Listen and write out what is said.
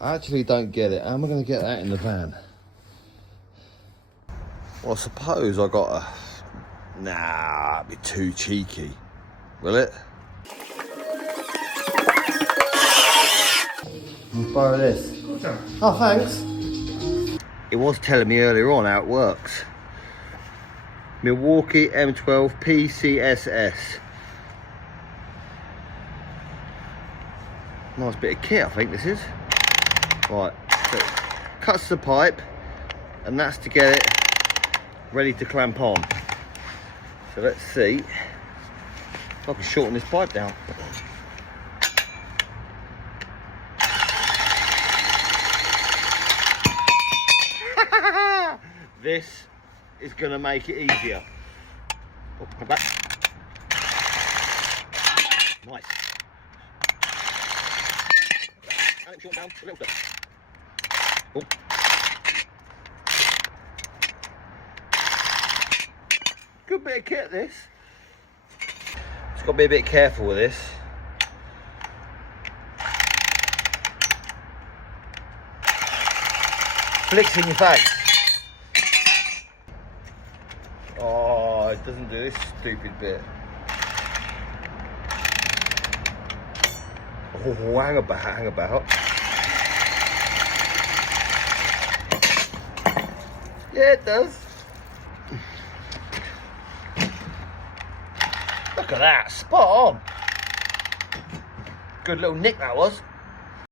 I actually don't get it. How am I going to get that in the van? Well, I suppose I got a... Nah, it'd be too cheeky. Will it? I'll borrow this. Oh, thanks. It was telling me earlier on how it works. Milwaukee M12 PCSS. Nice bit of kit, I think this is. Right, so it cuts the pipe, and that's to get it ready to clamp on. So let's see if I can shorten this pipe down. This is going to make it easier. Oh, come back. Nice. And it short down a little bit. Oh. Good bit of kit, this. Just got to be a bit careful with this. Flicks in your face. Oh, it doesn't do this stupid bit. Oh, hang about. Yeah, it does. Look at that, spot on. Good little nick that was.